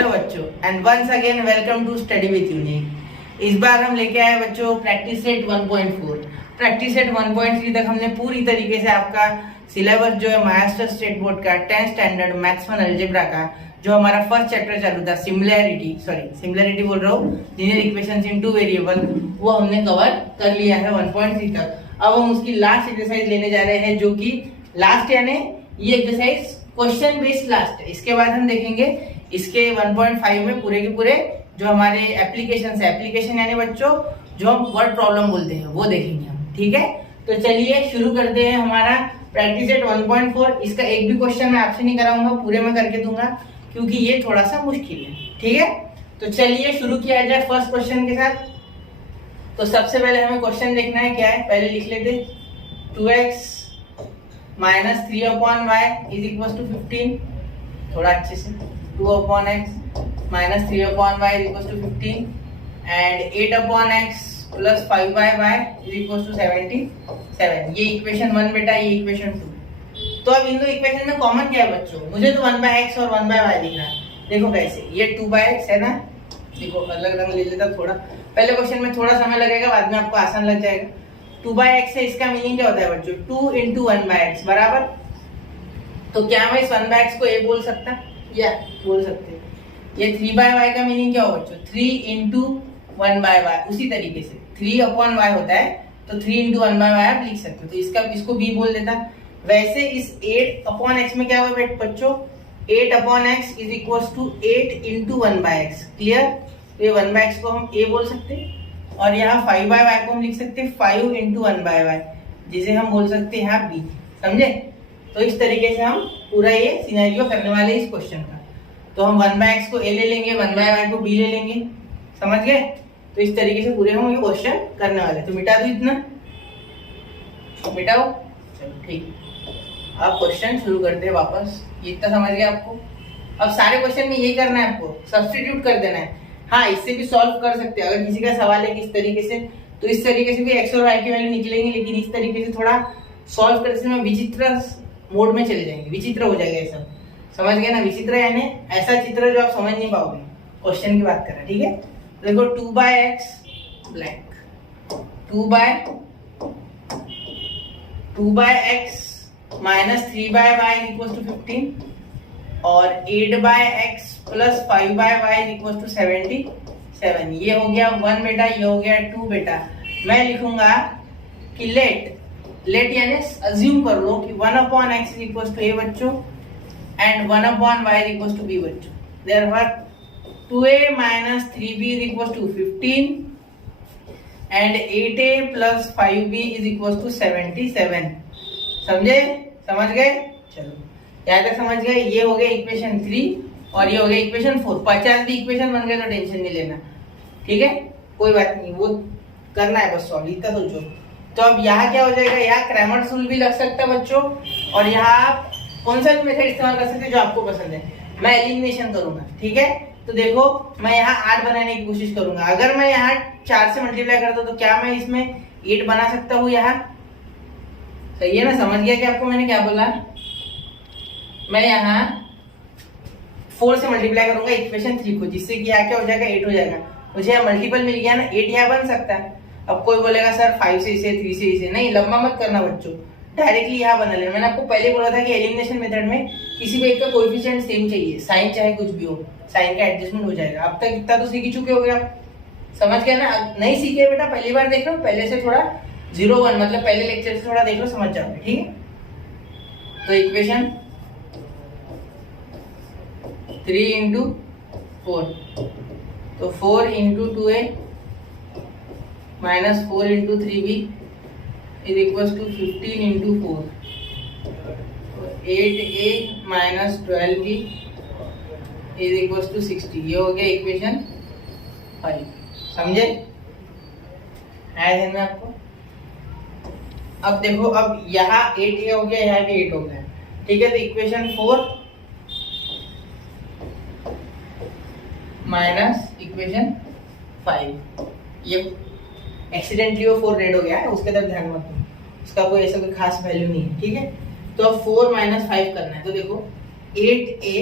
Hello बच्चों and once again welcome to study with unique. इस बार हम लेके आए बच्चों प्रैक्टिस सेट 1.4। प्रैक्टिस सेट 1.3 तक हमने पूरी तरीके से आपका सिलेबस जो है महाराष्ट्र स्टेट बोर्ड का 10th standard maths one algebra का जो हमारा फर्स्ट चैप्टर चालू था सिमिलैरिटी बोल रहा हूँ, लीनियर इक्वेशंस इन टू वेरिएबल, वो हमने कवर कर लिया है 1.3 तक। अब हम उसकी लास्ट एक्सरसाइज लेने जा रहे हैं जो कि लास्ट यानी ये एक्सरसाइज क्वेश्चन बेस्ड लास्ट है। इसके बाद हम देखेंगे इसके 1.5 में पूरे के पूरे जो हमारे एप्लीकेशन यानी बच्चों जो हम वर्ड प्रॉब्लम बोलते हैं वो देखेंगे हम, ठीक है। तो चलिए शुरू करते हैं हमारा प्रैक्टिस सेट 1.4। इसका एक भी क्वेश्चन मैं आपसे नहीं कराऊंगा, पूरे में करके दूंगा क्योंकि ये थोड़ा सा मुश्किल है, ठीक है। तो चलिए शुरू किया जाए फर्स्ट क्वेश्चन के साथ। तो सबसे पहले हमें क्वेश्चन देखना है क्या है, पहले लिख लेते 2x minus 3/y is equal to 15। थोड़ा अच्छे से 2/x minus 3/y is equal to 15 and 8/x plus 5/y is equal to 77। ये इक्वेशन 1 बेटा, ये इक्वेशन 2। तो अब इन दो इक्वेशन में कॉमन क्या है बच्चों, मुझे तो 1/x और 1/y दिख रहा है। देखो कैसे, ये 2/x है ना, देखो अलग रंग ले लेता थोड़ा, पहले क्वेश्चन में थोड़ा समय लगेगा, बाद में आपको आसान लग जाएगा। 2/x है, इसका मीनिंग क्या होता है बच्चों, 2 into 1/x बराबर। तो क्या मैं इस 1/x को a बोल सकता, या बोल सकते। ये 3/y का मीनिंग क्या होगा बच्चों, 3 into 1/y। उसी तरीके से 3/y होता है तो 3 into 1/y आप लिख सकते हो, तो इसको b बोल देता। वैसे इस 8/x में क्या होगा बच्चों, 8/x is equal to 8 into 1/x। Clear, तो ये 1/x को हम a बोल सकते हैं और यहाँ 5/y को हम लिख सकते हैं 5 into 1/y, जिसे हम बोल सकते हैं यहाँ b। समझे। तो इस तरीके से हम पूरा ये सिनेरियो करने वाले इस क्वेश्चन का। तो हम 1/x को a ले लेंगे, 1/y को b ले लेंगे, समझ गए। तो इस तरीके से पूरे हम ये क्वेश्चन करने वाले। तो मिटा दो, इतना मिटाओ, चलो ठीक। अब क्वेश्चन शुरू करते हैं वापस। ये इतना समझ गए आपको। अब सारे क्वेश्चन में यही करना है, आपको सब्स्टिट्यूट कर देना है। हाँ, इससे भी सॉल्व कर सकते हैं अगर किसी का सवाल है किस तरीके से, तो इस तरीके से भी x और y की वैल्यू निकलेंगे, लेकिन इस तरीके से थोड़ा सॉल्व करते समय विचित्र मोड में चले जाएंगे, विचित्र हो जाएगा ये सब, समझ गए ना। विचित्र यानी ऐसा चित्र जो आप समझ नहीं पाओगे, क्वेश्चन की बात कर रहे हैं, ठीक है। देखो 2/x black, 2/x minus 3/y equal to 15 और 8/x plus 5/y equal to 77। ये हो गया 1 बेटा, ये हो गया 2 बेटा। मैं लिखूंगा कि लेट यानी अज्यूम कर लो कि 1/x is equal to a बच्चों and 1/y equal to b बच्चों। Therefore 2a minus 3b is equal to 15 and 8a plus 5b is equal to 77। समझे, समझ गए। चलो यहाँ तक समझ गए। ये हो गया इक्वेशन 3 और ये हो गया इक्वेशन 4। 50 भी इक्वेशन बन गए तो टेंशन नहीं लेना, ठीक है, कोई बात नहीं, वो करना है बस सॉल्व, इतना सोचो। तो अब यहाँ क्या हो जाएगा, यहाँ क्रैमर्स रूल भी लग सकता है बच्चों, और यहाँ आप कौन सा भी मेथड इस्तेमाल कर सकते हैं जो आपको पसंद है। मैं एलिमिनेशन करूंगा, ठीक है। तो देखो मैं यहाँ 8 बनाने की कोशिश करूंगा। अगर मैं यहाँ 4 से मल्टीप्लाई करता हूँ तो क्या मैं इसमें 8 बना सकता हूँ यहाँ, सही है ना। समझ गया कि आपको मैंने क्या बोला। मैं यहाँ 4 से मल्टीप्लाई करूंगा इक्वेशन 3 को, जिससे कि यहाँ क्या हो जाएगा, 8 हो जाएगा। मुझे यहाँ मल्टीपल मिल गया ना, 8 यहाँ बन सकता है। अब कोई बोलेगा सर 5 से इसे, 3 से इसे, नहीं, लंबा मत करना बच्चों, डायरेक्टली यहाँ बना लेना। मैंने आपको पहले बोला था कि एलिमिनेशन मेथड में किसी भी एक का कोएफिशिएंट सेम चाहिए, साइन चाहे कुछ भी हो, साइन का एडजस्टमेंट हो जाएगा। अब तक इतना तो सीख ही चुके हो गए आप, समझ गए ना। नहीं सीखे बेटा, पहली बार देख रहे हो, पहले से थोड़ा 0-1 मतलब पहले लेक्चर से थोड़ा देख लो, समझ जाओगे, ठीक है। तो इक्वेशन 3 into 4, तो 4 into 2a minus 4 into 3b is equal to 15 into 4, 8a minus 12b is equal to 60। ये हो गया इक्वेशन 5। समझे, आया ध्यान में आपको। अब देखो, अब यहाँ 8a हो गया, यहाँ भी 8 हो गया, ठीक है। तो इक्वेशन 4 माइनस इक्वेशन 5, ये एक्सीडेंटली वो 4 रेड हो गया है, उसके तरफ ध्यान मत दो, उसका कोई ऐसा कोई खास वैल्यू नहीं है, ठीक है। तो अब 4 - 5 करना है। तो देखो 8a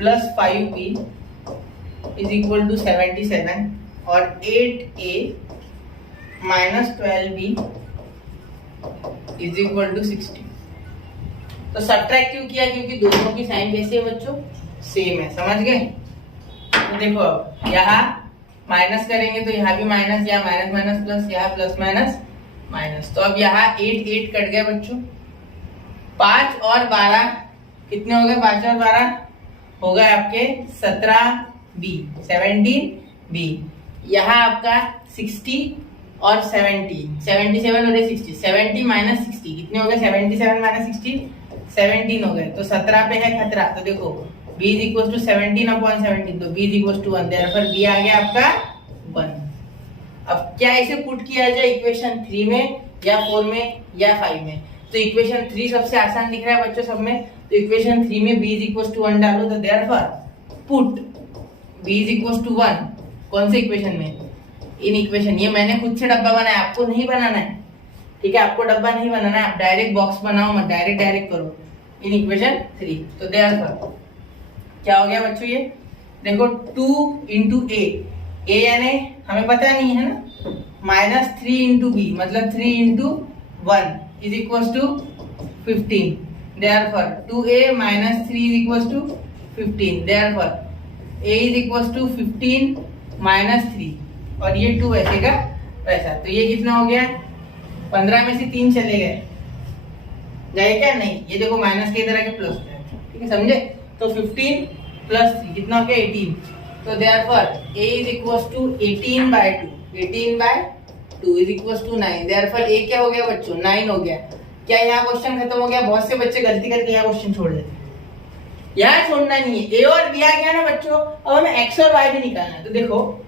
plus 5b is equal to 77 और 8a minus 12b is equal to 60। तो सब्ट्रैक्ट क्यों किया? क्योंकि दोनों की साइन कैसी है बच्चों? सेम है, समझ गए? तो देखो अब यहाँ माइनस करेंगे तो यहाँ भी माइनस, या माइनस माइनस प्लस, यहाँ प्लस माइनस माइनस। तो अब यहाँ 8 कट गया बच्चों। 5 और 12 कितने हो गए? 5 और 12 हो गए आपके 17b 17b। यहाँ आपका 60 और 70 77 हो गए 60, 70 माइनस 60 कितने हो गए? 77 माइनस 60 17 हो गए। तो 17 पे है खतरा, तो देखो b इज इक्वल टू 17/17, तो b is equal to 1, therefore b आ गया आपका 1। अब क्या इसे पुट किया जाए इक्वेशन 3 में या 4 में या 5 में? तो इक्वेशन 3 सबसे आसान दिख रहा है बच्चों सब में, तो इक्वेशन 3 में b इज इक्वल टू 1 डालो, तो therefore put b is equal to 1 कौन से इक्वेशन में? In equation. ये मैंने खुद से डब्बा बनाया, आपको नहीं बनाना है, ठीक है? आपको डब्बा नहीं बनाना है, आप डायरेक्ट बॉक्स बनाओ मत, डायरेक्ट करो इन इक्वेशन 3। तो देयरफॉर क्या हो गया बच्चों? ये देखो 2 इंटू ए यानी हमें पता नहीं है ना, माइनस 3 इंटू बी मतलब 3 into 1 is equal to 15। Therefore 2a minus 3 is equal to 15, therefore a is equal to 15 minus 3 और ये 2 ऐसे का वैसा। तो ये कितना हो गया? 15 में से 3 चले गए क्या? नहीं, ये देखो माइनस के इधर आके प्लस है, ठीक है? समझे? तो 15 प्लस 3 कितना हो गया? 18। तो therefore a is equal to 18/2 is equal to 9। Therefore a क्या हो गया बच्चों? 9 हो गया। क्या यहाँ क्वेश्चन खत्म हो गया? बहुत से बच्चे गलती करके यहाँ क्वेश्चन छोड़ देते हैं, यहाँ छोड़ना नहीं है। a और b आ गया ना बच्चों, अब हमें x और y भी निकालना है। तो देखो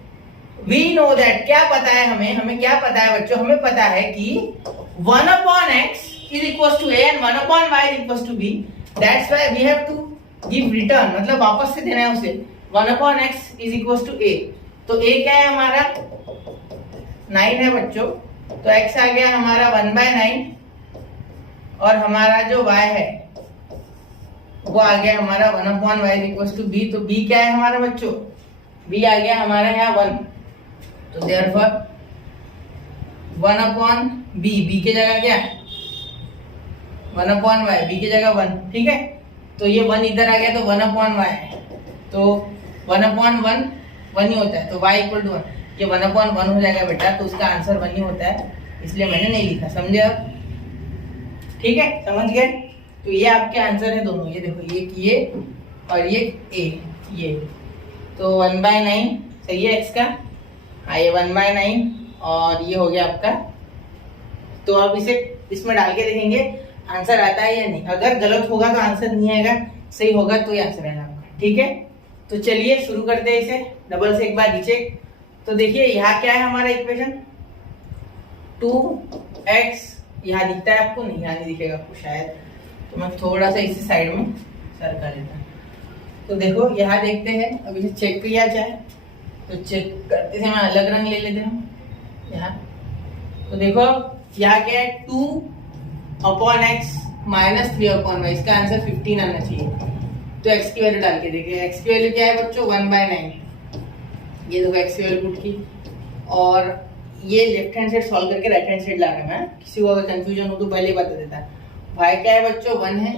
वी नो दैट, क्या पता है हमें क्या पता है बच्चों? हमें पता है कि 1/x is equals to a and 1/y is equals to b. That's why we have to give return, मतलब वापस से देना है उसे। 1/x is equals to a, तो a क्या है हमारा? 9 है बच्चों, तो x आ गया हमारा 1/9 और हमारा जो y है वो आ गया हमारा 1/y is equals to b। तो b क्या है हमारा बच्चों? b आ गया हमारा यहाँ 1, तो देयरफॉर 1/b, b की जगह क्या? 1/y, b की जगह 1, ठीक है? तो ये 1 इधर आ गया तो 1/y, तो 1/1 1 ही होता है, तो y इक्वल टू 1, ये 1/1 हो जाएगा बेटा, तो उसका आंसर 1 ही होता है, इसलिए मैंने नहीं लिखा। समझे अब? ठीक है, समझ गए? तो ये आपके आंसर है दोनों, ये देखो ये और ये तो 1/9 सही है x का। हाँ, ये 1/9 और ये हो गया आपका। तो अब इसे इसमें डाल के देखेंगे आंसर आता है या नहीं। अगर गलत होगा तो आंसर नहीं आएगा, सही होगा तो ये आंसर आएगा आपका, ठीक है? तो चलिए शुरू करते हैं इसे डबल से एक बार रीचेक। तो देखिए यहाँ क्या है हमारा इक्वेशन? 2x यहाँ दिखता है आपको? नहीं, यहाँ नहीं दिखेगा आपको शायद, तो मैं थोड़ा सा इसी साइड में सर कर लेता हूँ। तो देखो यहाँ देखते हैं, अब इसे चेक किया जाए, तो चेक करते समय अलग रंग ले लेते हैं यहाँ। तो देखो यहाँ क्या है? 2/x माइनस 3/y, इसका आंसर 15 आना चाहिए। तो x की वैल्यू डाल के देखिए, x की वैल्यू क्या है बच्चों? 1/9। ये देखो x की वैल्यू पुट की, और ये लेफ्ट हैंड साइड सॉल्व करके राइट हैंड साइड ला रहे हैं। किसी को अगर कंफ्यूजन हो तो पहले ही बता देता है। y क्या है बच्चों? 1 है।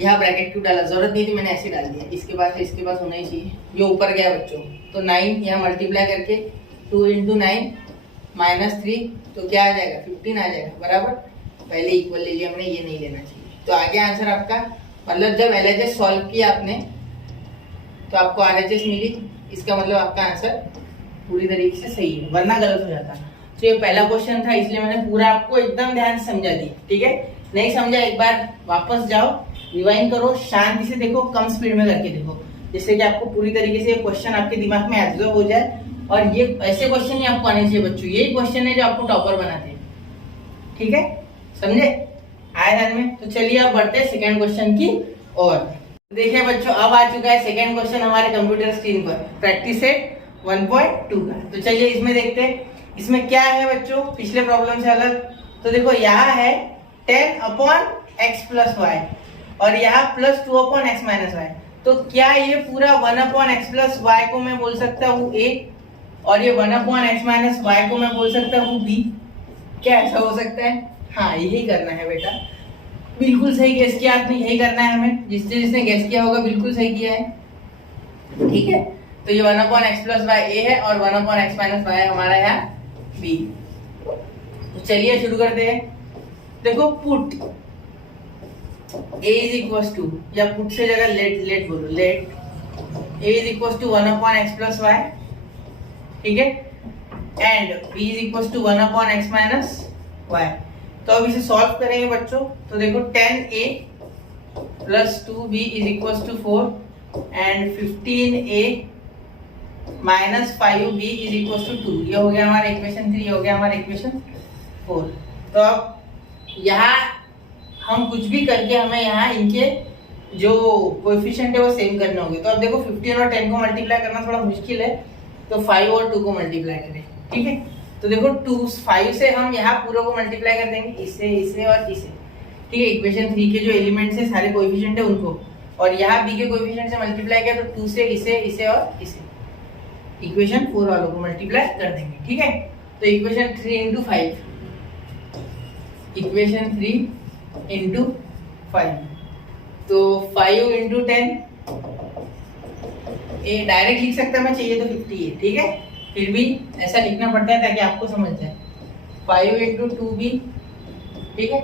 यहाँ ब्रैकेट क्यों डाला? जरूरत नहीं थी, मैंने ऐसे डाल दिया। इसके पास होना ही चाहिए। ये ऊपर गया बच्चों, तो 9 यहाँ मल्टीप्लाई करके 2 × 9 माइनस 3, तो क्या आ जाएगा? 15 आ जाएगा, बराबर। पहले इक्वल ले लिया हमने, ये नहीं लेना चाहिए। तो आगे आंसर आपका, मतलब जब LHS सॉल्व किया आपने तो आपको RHS मिली, इसका मतलब आपका आंसर पूरी तरीके से सही है, वरना गलत हो जाता। तो ये पहला क्वेश्चन था, इसलिए मैंने पूरा आपको एकदम ध्यान से समझा दी, ठीक है? नहीं समझा एक बार वापस जाओ, रिवाइंड करो, शांति से देखो, कम स्पीड में करके देखो, जिससे कि आपको पूरी तरीके से क्वेश्चन आपके दिमाग में एब्जॉर्ब हो जाए। और ये ऐसे क्वेश्चन ही आपको आने चाहिए बच्चों, यही क्वेश्चन है जो आपको टॉपर बनाते हैं, ठीक है? समझे? आए ध्यान में? तो चलिए अब बढ़ते हैं सेकंड क्वेश्चन की ओर। देखिए बच्चों, अब आ चुका है सेकंड क्वेश्चन हमारे कंप्यूटर स्क्रीन पर, प्रैक्टिस सेट 1.2 का। तो चलिए इसमें देखते हैं इसमें क्या है बच्चों, पिछले प्रॉब्लम से अलग। तो देखो यहाँ है 10/x + y और यहाँ +2/x - y। तो क्या ये पूरा 1/x+y को मैं बोल सकता हूँ a, और ये 1/x-y को मैं बोल सकता हूँ b? क्या ऐसा हो सकता है? हाँ, यही करना है बेटा, बिल्कुल सही गेस किया आपने, यही करना है हमें। जिसने गेस किया होगा बिल्कुल सही किया है, ठीक है। तो ये 1/x+y a है और 1/x-y हमारा है b। तो चलिए शुरू करते हैं। देखो put a is equal to, या पुट से जगह लेट बोलो, let a is equal to 1/x+y, ठीक है, and b is equal to 1/x-y। तो अब इसे सॉल्व करेंगे बच्चों। तो देखो 10a plus 2b is equal to 4 and 15a minus 5b is equal to 2। ये हो गया हमारा इक्वेशन 3, ये हो गया हमारा इक्वेशन 4। तो अब यहाँ हम कुछ भी करके हमें यहाँ इनके जो कोएफिशिएंट है वो सेम करने होंगे। तो अब देखो 15 और 10 को मल्टीप्लाई करना थोड़ा मुश्किल है, तो 5 और 2 को मल्टीप्लाई करें, ठीक है। तो देखो 5 से हम यहाँ पूरे को मल्टीप्लाई कर देंगे, इसे इसे और इसे, ठीक है। इक्वेशन 3 के जो एलिमेंट्स है सारे कोएफिशिएंट है उनको, और यहाँ b के कोएफिशिएंट से मल्टीप्लाई किया तो 2 से इसे इसे और इसे, इक्वेशन 4 वालों को मल्टीप्लाई कर देंगे, ठीक है। तो इक्वेशन 3 इंटू 5, इक्वेशन 3 इंटू 5, तो 5 इंटू 10, ये डायरेक्ट लिख सकता मैं, चाहिए तो 50 है, ठीक है। फिर भी ऐसा लिखना पड़ता है ताकि आपको समझ जाए। 5 इंटू 2b, ठीक है,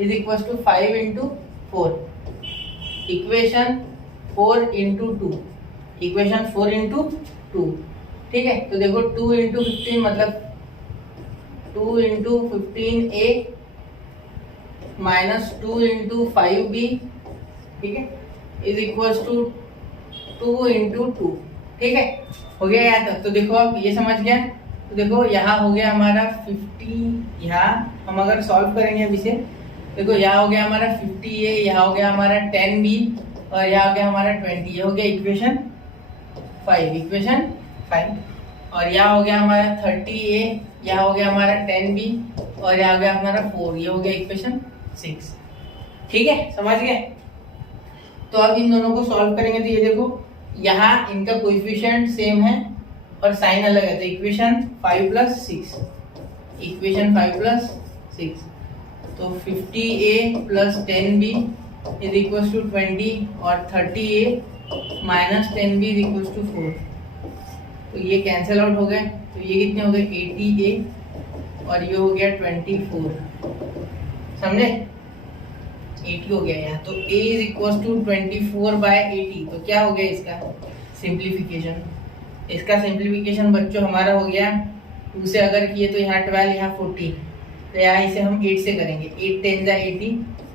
is equal to 5 into 4, equation 4 into 2, equation 4 into 2, ठीक है। तो देखो 2 इंटू 15 मतलब 2 into 15a minus 2 into 5b, ठीक है, इज इक्वल टू 2 इंटू 2, ठीक है। हो गया यहाँ तक। तो देखो अब ये समझ गया। तो देखो यहाँ हो गया हमारा 50, यहाँ हम अगर सॉल्व करेंगे अब इसे, देखो यहाँ हो गया हमारा 50a, यहाँ हो गया हमारा 10b और यहाँ हो गया हमारा 20, ये हो गया इक्वेशन 5, इक्वेशन 5। और यहाँ हो गया हमारा 30a, यहाँ हो गया हमारा 10b और यहाँ हो गया हमारा 4, ये हो गया इक्वेशन 6, ठीक है, समझ गए। तो अब इन दोनों को सॉल्व करेंगे तो ये देखो यहाँ इनका कोएफिशिएंट सेम है और साइन अलग है, तो इक्वेशन 5 प्लस 6, इक्वेशन 5 प्लस 6, तो 50a plus 10b is equal to 20 और 30a minus 10b is equal to 4। तो ये कैंसिल आउट हो गए, तो ये कितने हो गए 80a और ये हो गया 24, समझे, 80 हो गया यहाँ। तो a इज इक्वल टू 24/80। तो क्या हो गया इसका सिंप्लीफिकेशन, इसका सिंप्लीफिकेशन बच्चों हमारा हो गया 2 से अगर किए तो यहाँ 12, यहाँ 40, तो यहाँ इसे हम 8 से करेंगे, 8 10 80,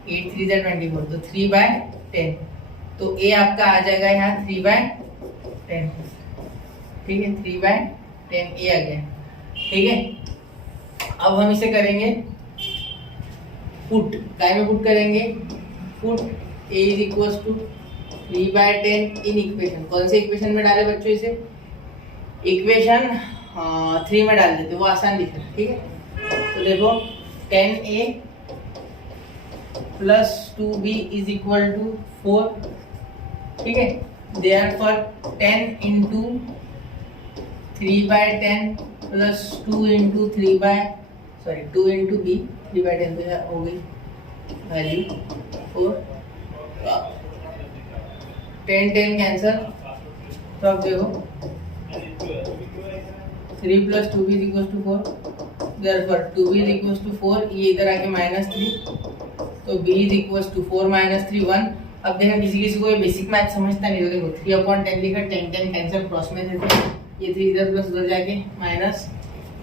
8 3 24, तो 3/10। तो a आपका आ जाएगा यहाँ 3/10, ठीक है, 3/10 a आ गया, ठीक है। अब हम इसे करेंगे पुट, काय में पुट करेंगे, put a is equal to 3/10 in equation, कौन से इक्वेशन में डाले बच्चों इसे, इक्वेशन 3 में डाल देते, वो आसान दिख रहा है, ठीक है। तो देखो 10a plus 2b is equal to 4, ठीक है, therefore 10 into 3/10 plus 2 into 2 into b, 3/10 तो हो गई वैल्यू 4, 10 10 कैंसल, तो अब देखो 3 plus 2b is equal to 4, therefore 2b is equal to 4, ये इधर आके -3, तो b इज इक्वल टू 4 - 3 1। अब देखा किसी को ये बेसिक मैथ समझता नहीं, तो देखो 3/10 लिखा, 10 10 कैंसल, क्रॉस में देते, ये 3 इधर प्लस उधर जाके माइनस,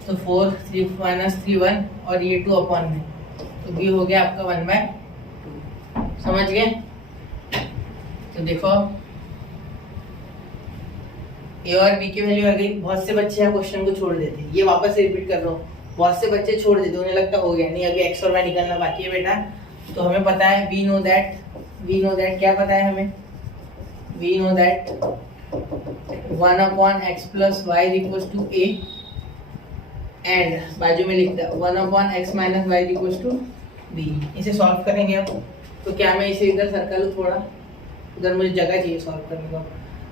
तो 4 3 - 3 1 और ये 2 में, तो b हो गया आपका 1/2, समझ गए। तो देखो a और b की वैल्यू आ गई। बहुत से बच्चे यहाँ क्वेश्चन को छोड़ देते हैं, ये वापस से रिपीट कर रहा हूँ, बहुत से बच्चे छोड़ देते, उन्हें लगता हो गया, नहीं अभी x और y निकलना बाकी है बेटा। तो हमें पता है, वी नो दैट क्या पता है हमें, we know that 1/x+y is equal to a and बाजू में लिखता है 1/x - y equal to b। इसे सॉल्व करेंगे अब। तो क्या मैं इसे इधर सर्कल थोड़ा, उधर मुझे जगह चाहिए सॉल्व करने को,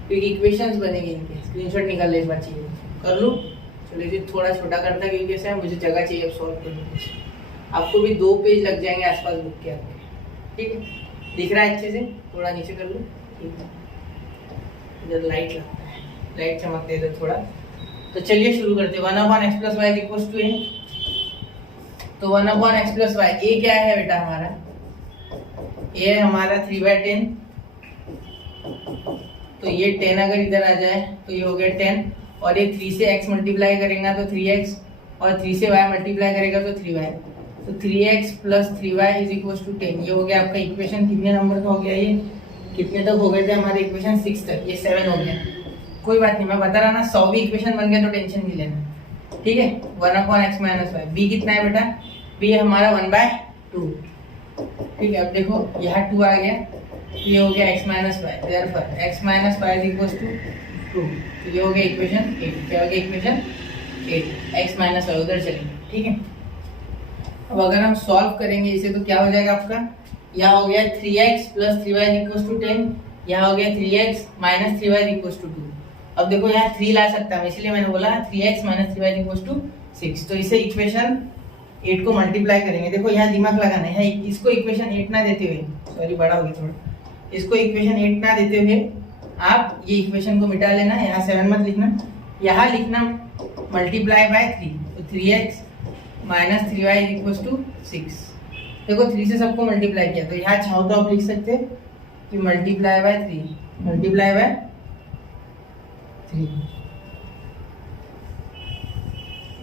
क्योंकि इक्वेशंस बनेंगे इनके। स्क्रीनशॉट निकाल ले, इस बार चाहिए कर लूँ। चलिए जी थोड़ा छोटा करता क्योंकि कैसे है मुझे जगह चाहिए अब सॉल्व करने को। आपको भी 2 पेज लग जाएंगे आसपास बुक के आपके, ठीक है। दिख रहा है अच्छे से? थोड़ा नीचे कर लूँ, ठीक है। इधर लाइट लगता है, लाइट चमकते इधर थोड़ा। तो चलिए शुरू करते हैं। 1/x + y = a। तो 1/x + y, a क्या है बेटा हमारा? a है हमारा 3/10। तो ये 10 अगर इधर आ जाए तो ये हो गया 10, और ये 3 से x मल्टीप्लाई करेगा तो 3x, और 3 से y मल्टीप्लाई करेगा तो 3y। तो 3x + 3y = 10। ये हो गया आपका इक्वेशन। कितने नंबर का हो गया ये? कितने तक हो गए थे हमारे इक्वेशन? 6 तक। ये 7 हो गया। कोई बात नहीं, मैं बता रहा ना 100 भी इक्वेशन बन गया तो टेंशन नहीं लेना, ठीक है। 1/x - y। b कितना है बेटा? b है हमारा 1/2, ठीक है। अब देखो यहाँ 2 आ गया, ये हो गया x - y। Therefore x - y = 2। तो ये हो गया इक्वेशन 8। क्या हो गया इक्वेशन 8? x - y उधर चलेंगे, ठीक है। अब अगर हम सॉल्व करेंगे इसे तो क्या हो जाएगा आपका? यहाँ हो गया 3x + 3y = 10, यहाँ हो गया 3x - 3y = 2। अब देखो यहाँ 3 ला सकता है, इसलिए मैंने बोला 3x - 3y = 6। तो इसे इक्वेशन 8 को मल्टीप्लाई करेंगे। देखो यहाँ दिमाग लगाना है, इसको इक्वेशन 8 ना देते हुए, सॉरी बड़ा हो गया थोड़ा, इसको इक्वेशन 8 ना देते हुए आप ये इक्वेशन को मिटा लेना। यहाँ 7 मत लिखना, यहाँ लिखना मल्टीप्लाई बाय 3। तो 3x - 3y = 6। देखो 3 से सबको मल्टीप्लाई किया, तो यहाँ चाहो तो आप लिख सकते हैं कि मल्टीप्लाई बाय 3, मल्टीप्लाई बाय 3।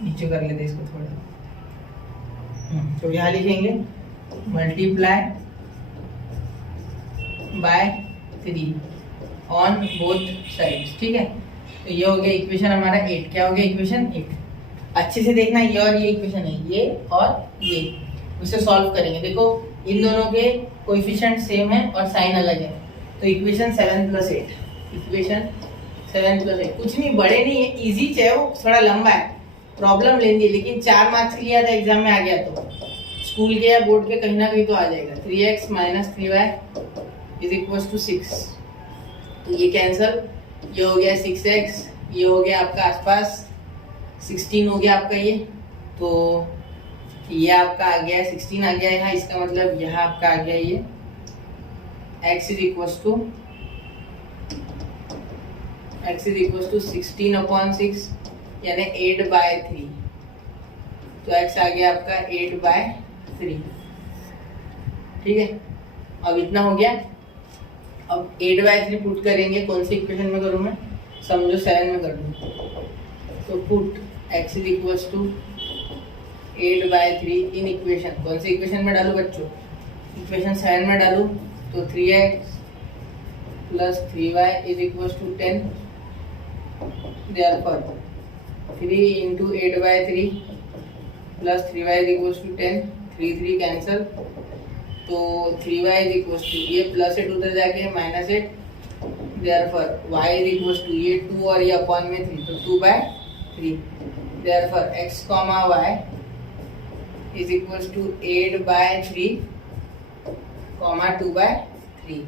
नीचे कर लेते इसको थोड़ा। तो यहाँ लिखेंगे multiply by 3 on both sides, ठीक है। तो ये हो गया इक्वेशन हमारा 8। क्या हो गया इक्वेशन 8? अच्छे से देखना, ये और ये इक्वेशन है, ये और ये, इसे सॉल्व करेंगे। देखो इन दोनों के कोएफिशिएंट सेम है और साइन अलग है। तो इक्वेशन 7 + 8, इक्वेशन 7 + 8 कुछ नहीं, बड़े नहीं है, इजी है, वो थोड़ा लंबा है, प्रॉब्लम लेंगे, लेकिन 4 मार्क्स के लिए आता एग्जाम में आ गया तो स्कूल के या बोर्ड के कहीं ना कहीं तो आ जाएगा। 3x - 3y = 6। तो ये कैंसल, ये हो गया 6x, ये हो गया आपका आसपास 16 हो गया आपका ये। तो ये आपका आ गया 16 आ गया यहाँ, इसका मतलब यहाँ आपका आ गया ये x = 16/6 यानी 8/3। तो x आ गया आपका 8/3, ठीक है। अब इतना हो गया। अब 8/3 पुट करेंगे, कौन सी इक्वेशन में करूँ मैं? समझो 7 में कर दूँ। तो पुट x = 8/3 इन इक्वेशन, कौन सी इक्वेशन में डालूं बच्चों? इक्वेशन 7 में डालूं। तो 3x + 3y = 10। Therefore 3 × 8/3 + 3y = 10, 3 cancel. तो 3y = ये +8 उधर जाके -8। Therefore y = ये 2 और ये अपॉन में 3, तो 2/3। Therefore x, y = 8/3, 2/3।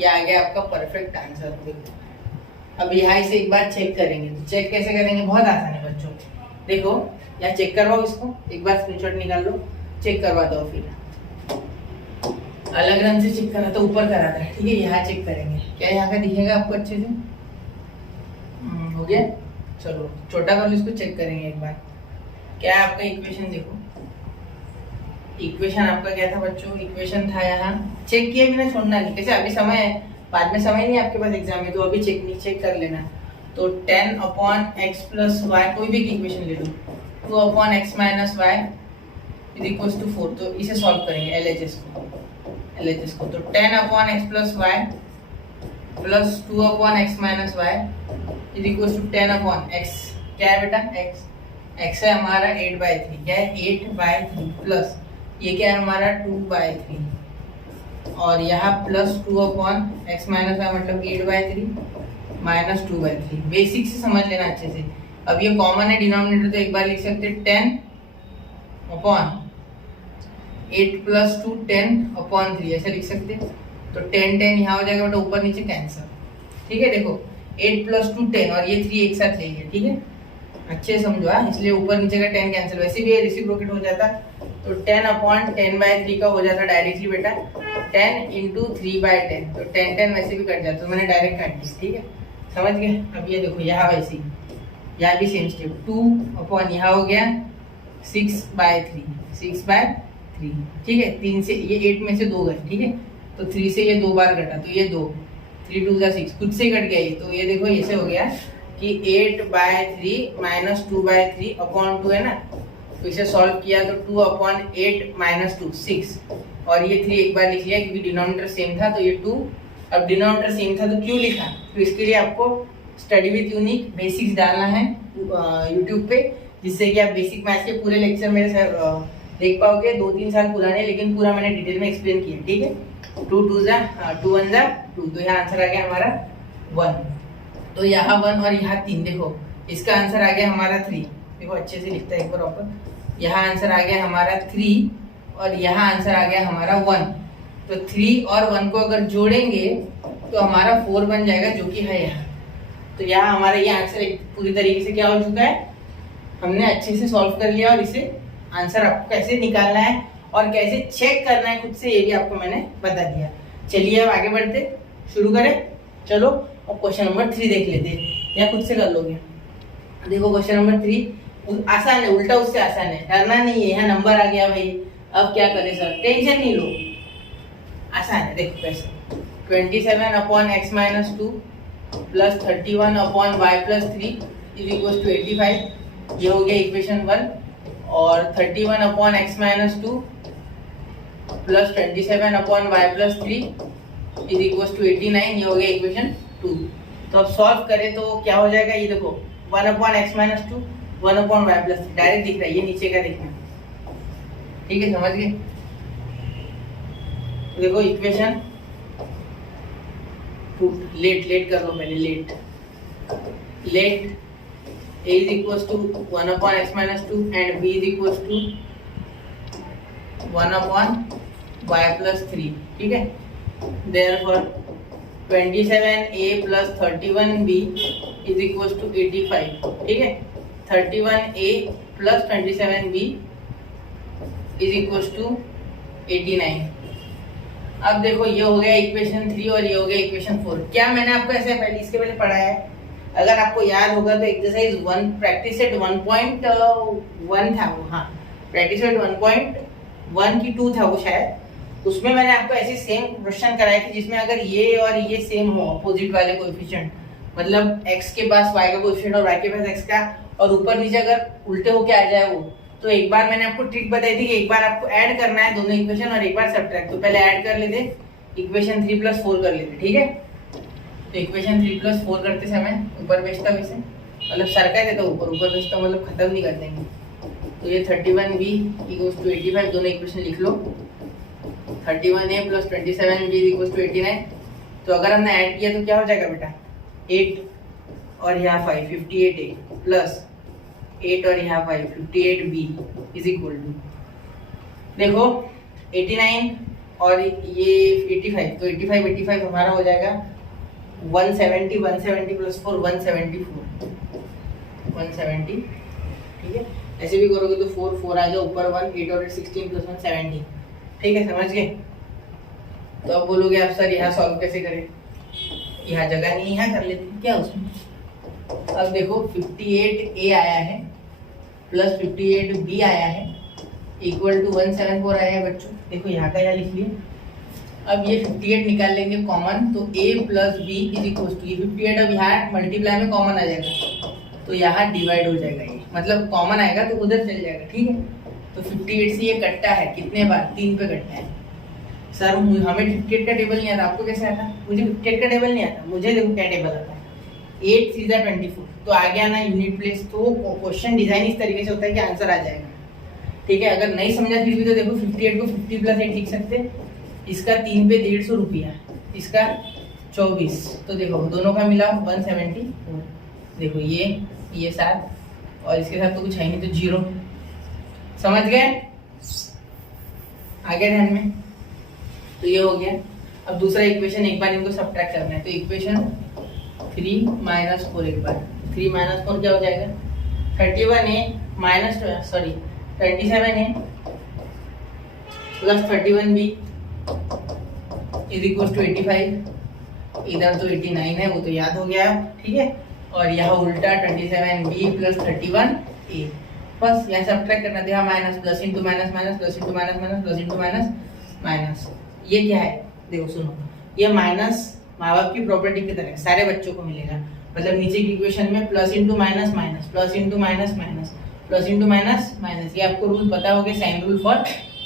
ये आ गया आपका परफेक्ट आंसर। देखो अब यहाँ से एक बार चेक करेंगे। तो चेक कैसे करेंगे? बहुत आसान है बच्चों। देखो यहाँ चेक करवाओ, इसको एक बार स्क्रीनशॉट निकाल लो, चेक करवा दो। फिर अलग रंग से चेक करा तो ऊपर करा था, ठीक है। यहाँ चेक करेंगे, क्या यहाँ का दिखेगा आपको अच्छे से? हो गया। चलो छोटा कर लो इसको, चेक करेंगे एक बार। क्या है आपका इक्वेशन? देखो इक्वेशन आपका क्या था बच्चों? इक्वेशन था यहाँ, चेक किए बिना छोड़ना नहीं। कैसे अभी समय है, बाद में समय नहीं आपके पास एग्जाम में, तो अभी चेक कर लेना। तो 10/x + y, कोई भी इक्वेशन ले लो, 2/x - y = 4। तो इसे सॉल्व करेंगे LHS को। तो 10/x + y + 2/x - y = 10/x। क्या है बेटा? x है हमारा 8/3, क्या है 8/3 प्लस ये क्या है हमारा 2/3, और यहाँ प्लस 2/x - y मतलब 8/3 - 2/3। बेसिक से समझ लेना अच्छे से। अब ये कॉमन है डिनोमिनेटर, तो एक बार लिख सकते 10/8 + 2 10/3 ऐसे लिख सकते। तो 10 10 यहाँ हो जाएगा बेटा, ऊपर नीचे कैंसिल। ठीक है, देखो 8 + 2 10 और ये 3 एक साथ ले लिया। ठीक है, अच्छे समझो, इसलिए ऊपर नीचे का 10 कैंसिल, वैसे भी ये रेसिप्रोकेट हो जाता। तो 10/10/3 का हो जाता डायरेक्टली बेटा 10 × 3/10, तो 10 10 वैसे भी कट जाता, तो मैंने डायरेक्ट काट दी। ठीक है, समझ गए। अब ये देखो यहाँ वैसे ही, यहाँ भी सेम स्टेप, 2 यहाँ हो गया 6/3, 6/3। ठीक है, 3 से ये 8 में से 2 गए। ठीक है, तो 3 से ये 2 बार कटा, तो ये 2, 3 2 6 खुद से कट गया ये। तो ये देखो ऐसे हो गया कि 8/3 - 2/3/2 है ना, तो इसे सॉल्व किया तो 2/8 - 2 6, और ये 3 एक बार लिख लिया क्योंकि डिनोमिनेटर सेम था, तो ये 2। अब डिनोमिनेटर सेम था तो क्यों लिखा, तो इसके लिए आपको स्टडी विद यूनिक बेसिक्स डालना है यूट्यूब पे, जिससे कि आप बेसिक मैथ्स के पूरे लेक्चर मेरे साथ देख पाओगे। 2-3 साल पुराने, लेकिन पूरा मैंने डिटेल में एक्सप्लेन किया। ठीक है, 2 2 2 1 2, तो यहाँ आंसर आ गया हमारा 1। तो यहाँ 1 और यहाँ 3, देखो इसका आंसर आ गया हमारा 3। देखो अच्छे से लिखता है एक बार प्रॉपर, यहाँ आंसर आ गया हमारा 3 और यहाँ आंसर आ गया हमारा 1। तो 3 और 1 को अगर जोड़ेंगे तो हमारा 4 बन जाएगा, जो कि है यहाँ। तो यहाँ हमारा ये आंसर पूरी तरीके से क्या हो चुका है, हमने अच्छे से सॉल्व कर लिया। और इसे आंसर आपको कैसे निकालना है और कैसे चेक करना है खुद से, ये भी आपको मैंने बता दिया। चलिए अब आगे बढ़ते, शुरू करें। चलो अब क्वेश्चन नंबर 3 देख लेते हैं, या खुद से कर लोगे। देखो क्वेश्चन नंबर 3 आसान है, उल्टा उससे आसान है, डरना नहीं है। यहाँ नंबर आ गया भाई, अब क्या करें सर, टेंशन नहीं लो, आसान है। देखो कैसे, 27/x - 2 + 31/y + 3 = 85, ये हो गया इक्वेशन 1। और 31/x - 2 + 27/y + 3 = 89, ये हो गया इक्वेशन 2। तो अब सॉल्व करें तो क्या हो जाएगा, ये देखो 1/x - 2 1/y + 3 डायरेक्ट दिख रहा है, ये नीचे का देखना। ठीक है, समझ गए। देखो इक्वेशन 2, लेट कर लो पहले, late a = 1/x - 2 and b = 1/y + 3। ठीक है, therefore 27a + 31b = 85। ठीक है, 31a + 27b = 89। अब देखो ये हो गया इक्वेशन 3 और ये हो गया इक्वेशन 4। क्या मैंने आपको ऐसे पहले इसके पहले पढ़ाया है? अगर आपको याद होगा तो एक्सरसाइज 1 प्रैक्टिस सेट 1.1 था वो, हाँ प्रैक्टिस सेट 1.1 की 2 था वो शायद। उसमें मैंने आपको ऐसे सेम क्वेश्चन कराया कि जिसमें अगर ये और ये सेम हो, अपोजिट वाले कोएफिशिएंट, मतलब x के पास y का कोएफिशिएंट और y के पास x का, और ऊपर नीचे अगर उल्टे होके आ जाए वो, तो एक बार मैंने आपको ट्रिक बताई थी कि एक बार आपको ऐड करना है दोनों इक्वेशन और एक बार सब्ट्रैक्ट। तो पहले ऐड कर लेते, इक्वेशन 3 + 4 कर लेते। ठीक है, तो इक्वेशन 3 + 4 करते समय ऊपर भेजता वैसे, मतलब सरका देता ऊपर भेजता, मतलब खत्म नहीं कर देंगे। तो ये 31b = 85, दोनों इक्वेशन लिख लो। 31a + 27b = 89। तो अगर हमने ऐड किया तो क्या हो जाएगा बेटा, 8 और यहाँ 5 58a प्लस 8 और यहाँ 5 58b = देखो 89 और ये 85, तो 85 हमारा हो जाएगा 170 + 4 170। ठीक है, ऐसे भी करोगे तो 4 आ जाए, ऊपर 1 8 और 16 + 1 17। ठीक है, समझ गए। तो अब बोलोगे आप सर यहाँ सॉल्व कैसे करें, यहाँ जगह नहीं, यहाँ कर लेते हैं क्या उसमें। अब देखो 58a आया है प्लस 58b आया है इक्वल टू 174 आया है बच्चों। देखो यहाँ का यहाँ लिख लिए। अब ये 58 निकाल लेंगे कॉमन, तो a + b = ये 58 अब यहाँ मल्टीप्लाई में कॉमन आ जाएगा, तो यहाँ डिवाइड हो जाएगा, ये मतलब कॉमन आएगा तो उधर चल जाएगा। ठीक है, तो 58 से ये कटता है कितने बार, 3 पे कटता है। सर हमें 58 का टेबल नहीं आता, आपको कैसे आता? मुझे 58 का टेबल नहीं आता, मुझे देखो क्या टेबल आता है, 8 सीधा 24, तो आ गया ना यूनिट प्लेस। तो क्वेश्चन डिजाइन इस तरीके से होता है कि आंसर आ जाएगा। ठीक है, अगर नहीं समझा फिर भी तो देखो 58 को 50 + 8 लिख सकते, इसका 3 पे 150 रुपया, इसका 24, तो देखो दोनों का मिला 174। देखो ये 7 और इसके साथ तो कुछ है नहीं, तो 0। समझ गए? आ गया ध्यान में? तो ये हो गया। अब दूसरा इक्वेशन एक बार इनको सब्ट्रैक्ट करना है, तो इक्वेशन 3 माइनस 4 एक बार 3 माइनस 4 क्या हो जाएगा 31a minus 27a plus 31b is equal to 85। इधर तो 89 है, वो तो याद हो गया, ठीक है। और यहाँ उल्टा 27b प्लस 31a, बस यहाँ सब्ट्रैक्ट करना था, minus plus into minus minus plus into minus minus plus into minus minus. ये क्या है देखो सुनो, ये माइनस माँ बाप की प्रॉपर्टी की तरह सारे बच्चों को मिलेगा। मतलब नीचे की इक्वेशन में plus into minus minus plus into minus minus plus into minus minus, ये आपको रूल पता होगा, साइन रूल फॉर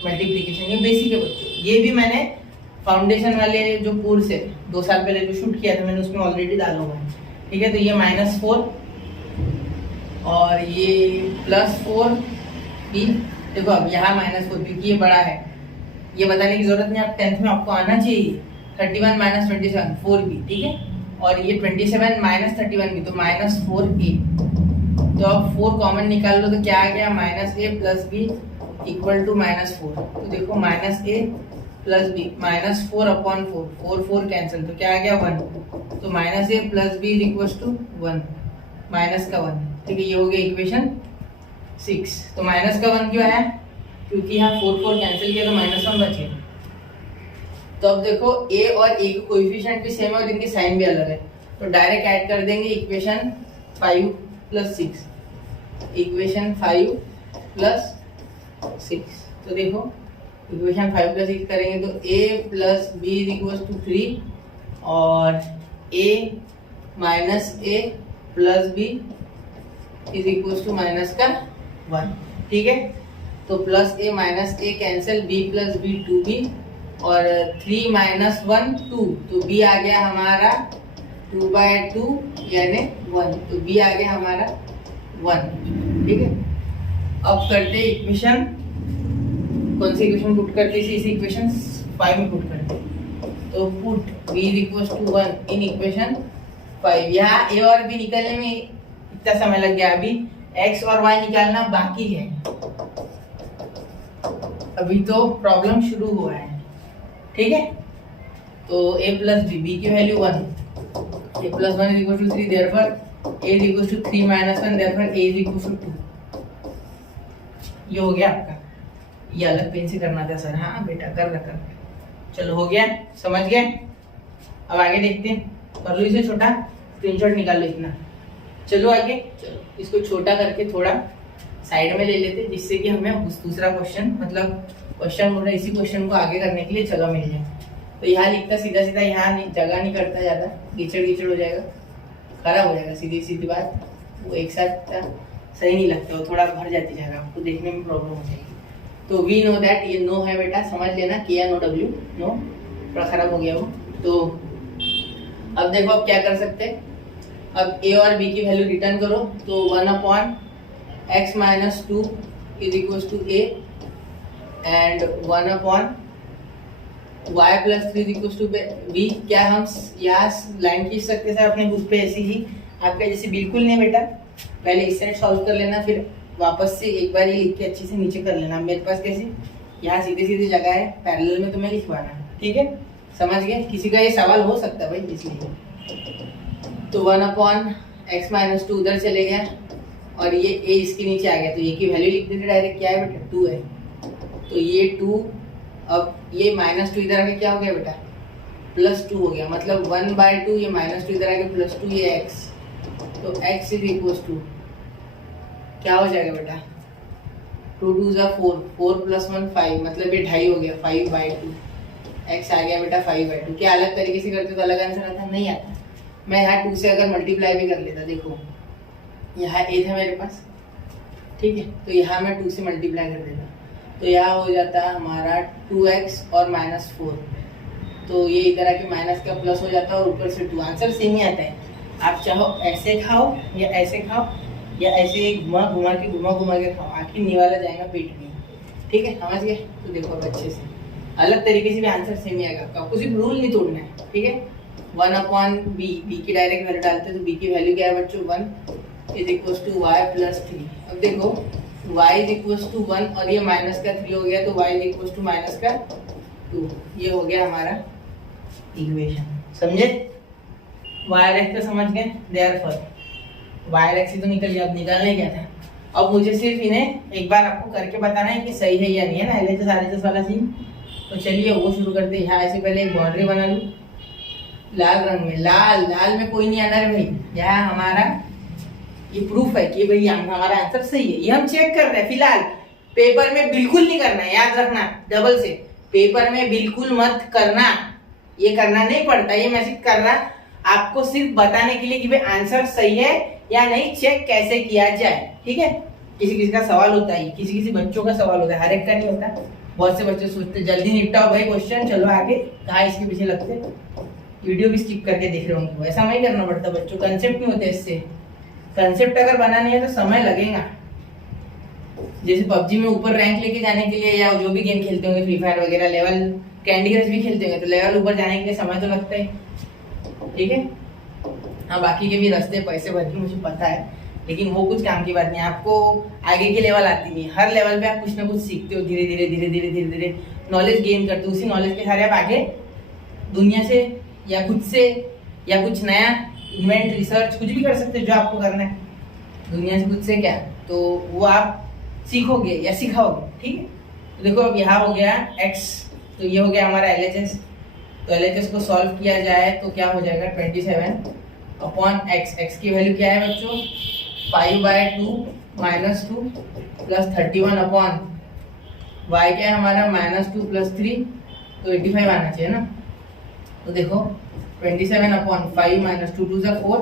मल्टीप्लीकेशन। ये बेसिक है बच्चों, ये भी मैंने फाउंडेशन वाले जो कोर्स है 2 साल पहले जो शूट किया था मैंने, उसमें ऑलरेडी डाला हुआ है, ठीक है। तो ये -4 और ये +4 भी, देखो अब यहाँ -4 क्योंकि ये बड़ा है, ये बताने की जरूरत नहीं, आप 10th में आपको आना चाहिए। 31 माइनस 27 4 भी, ठीक है। और ये 27 माइनस 31 भी, तो -4a। तो अब 4 कॉमन निकाल लो तो क्या आ गया, -a plus b equal to -4। तो देखो -a plus b -4 upon 4, 4 4 cancel, तो क्या आ गया 1। तो -a plus b is equal to 1, minus का 1, ठीक है। ये हो गया इक्वेशन 6। तो माइनस का 1 क्यों है, क्योंकि यहाँ 4 4 कैंसिल किया तो -1 बचे। तो अब देखो a और a के कोएफिशिएंट भी सेम है और इनके साइन भी अलग है, तो डायरेक्ट ऐड कर देंगे इक्वेशन 5 प्लस 6, इक्वेशन 5 प्लस 6। तो देखो इक्वेशन 5 प्लस 6 करेंगे तो a plus b is equal to 3 और a minus a plus b is equal to minus का 1, ठीक है। तो plus a minus a cancel, b plus b 2b और 3 माइनस 1 2, तो b आ गया हमारा 2/2 यानी 1, तो b आ गया हमारा 1, ठीक है। अब करते इक्वेशन, कौन सी इक्वेशन पुट करते हैं, इसी इक्वेशन 5 में पुट करते हैं। तो put b is equal to 1 in equation 5। यहाँ a और b निकालने में इतना समय लग गया, अभी x और y निकालना बाकी है, अभी तो प्रॉब्लम शुरू हुआ है, ठीक है। तो a प्लस b की value 1, a plus 1 is equal to 3, therefore a is equal to 3 minus 1, therefore a is equal to 2। ये हो गया आपका, ये अलग पेन से करना था सर, हाँ बेटा कर रखा, चलो हो गया, समझ गए। अब आगे देखते हैं, कर लो इसे छोटा, स्क्रीनशॉट निकाल लो इतना। चलो आगे, चलो इसको छोटा करके थोड़ा साइड में ले लेते, जिससे कि हमें दूसरा क्वेश्चन, मतलब क्वेश्चन बोल रहा है, इसी क्वेश्चन को आगे करने के लिए जगह मिल जाए। तो यहाँ लिखता सीधा सीधा, यहाँ जगह नहीं करता ज़्यादा, कीचड़ हो जाएगा, खराब हो जाएगा, सीधी सीधी बात, वो एक साथ सही नहीं लगता, वो थोड़ा भर जाती जगह, आपको देखने में प्रॉब्लम हो जाएगी। तो वी नो दैट, ये नो है बेटा, समझ लेना, किया नो डब्ल्यू, नो थोड़ा खराब हो गया वो। तो अब देखो अब क्या कर सकते हैं, अब a और b की वैल्यू रिटर्न करो, तो 1/x minus 2 is equal to a and 1/y plus 3 is equal to b। क्या हम यहाँ लाइन खींच सकते हैं अपने उस पे ऐसी ही, आपका जैसे बिल्कुल नहीं बेटा, पहले इस साइड सॉल्व कर लेना, फिर वापस से एक बार ये लिख के अच्छे से नीचे कर लेना। मेरे पास कैसे, यहाँ सीधी सीधी जगह है, पैरेलल में तुम्हें लिखवाना, ठीक है, समझ गए। किसी का ये सवाल हो सकता है भाई, इसलिए। तो 1/x माइनस 2 उधर चले गया और ये a इसके नीचे आ गया, तो ये की वैल्यू लिख देते डायरेक्ट, क्या है बेटा 2 है, तो ये 2, अब ये -2 इधर आके क्या हो गया बेटा +2 हो गया, मतलब 1/2, ये -2 इधर आके +2, ये x, तो x इज इक्वल टू क्या हो जाएगा बेटा 2 2 जा 4, 4 + 1 5, मतलब ये 2.5 हो गया, 5/2, x आ गया बेटा 5/2। क्या अलग तरीके से करते तो अलग आंसर आता, नहीं आता। मैं यहाँ 2 से अगर मल्टीप्लाई भी कर लेता, देखो यहाँ a था मेरे पास, ठीक है, तो यहाँ मैं 2 से मल्टीप्लाई कर देता, तो यहाँ हो जाता हमारा 2x और -4, तो ये इधर आके माइनस का प्लस हो जाता है और ऊपर से 2, आंसर सेम ही आता है। आप चाहो ऐसे खाओ या ऐसे खाओ या ऐसे घुमा घुमा के खाओ, आखिर निवाला जाएगा पेट में, ठीक है, समझ गए। तो देखो अब अच्छे से अलग तरीके से भी आंसर सेम ही आएगा आपका, आपको सिर्फ रूल नहीं तोड़ना है, ठीक है। 1/b, b की डायरेक्ट वैल्यू डालते हैं, तो b की वैल्यू क्या है बच्चों 1 is equal to y plus 3। अब देखो y इज इक्वल टू 1 और ये -3 हो गया, तो y इज इक्वल टू -2, ये हो गया हमारा इक्वेशन, समझे? वायर एक्स तो समझ गए, देयरफॉर वायर एक्स ही तो निकल गया, अब निकालने क्या था। अब मुझे सिर्फ इन्हें एक बार आपको करके बताना है कि सही है या नहीं, है ना, एलएचएस आरएचएस वाला सीन। तो चलिए वो शुरू करते हैं। यहाँ ऐसे पहले एक बाउंड्री बना लूँ लाल रंग में, लाल में कोई नहीं आना है भाई। यहाँ हमारा ये प्रूफ है कि भाई हमारा आंसर सही है, ये हम चेक कर रहे हैं फिलहाल। पेपर में बिल्कुल नहीं करना है, याद रखना डबल से, पेपर में बिल्कुल मत करना, ये करना नहीं पड़ता। ये मैसेज कर रहा आपको सिर्फ बताने के लिए कि भाई आंसर सही है या नहीं, चेक कैसे किया जाए, ठीक है। किसी किसी का सवाल होता है, किसी किसी बच्चों का सवाल होता है, हर एक का नहीं होता। बहुत से बच्चे सोचते जल्दी निपटाओ भाई क्वेश्चन, चलो आगे, कहाँ इसके पीछे लगते, वीडियो भी स्किप करके देख रहे होंगे। ऐसा नहीं करना पड़ता बच्चों, कंसेप्ट नहीं होते इससे। कंसेप्ट अगर बनाने है तो समय लगेगा। जैसे पबजी में ऊपर रैंक लेके जाने के लिए, या जो भी गेम खेलते होंगे, फ्री फायर वगैरह, लेवल, कैंडी क्रश भी खेलते होंगे, तो लेवल ऊपर जाने के लिए समय तो लगता है, ठीक है। हाँ, बाकी के भी रास्ते पैसे भर के मुझे पता है, लेकिन वो कुछ काम की बात नहीं। आपको आगे की लेवल आती नहीं, हर लेवल पे आप कुछ ना कुछ सीखते हो, धीरे धीरे धीरे धीरे धीरे धीरे नॉलेज गेन करते हो। उसी नॉलेज के सारे आप आगे दुनिया से या खुद से या कुछ नया इन्वेंट, रिसर्च, कुछ भी कर सकते हो जो आपको करना है दुनिया से, खुद से क्या, तो वो आप सीखोगे या सिखाओगे, ठीक है। तो देखो अब यहाँ हो गया x, तो ये हो गया हमारा LHS। तो LHS को सॉल्व किया जाए तो क्या हो जाएगा, 27 अपॉन x। x की वैल्यू क्या है बच्चों, 5/2 -2 प्लस 31 अपॉन y क्या है हमारा, -2 + 3, तो 85 आना चाहिए ना। तो देखो 27 अपॉन 5 - 2 2 = 4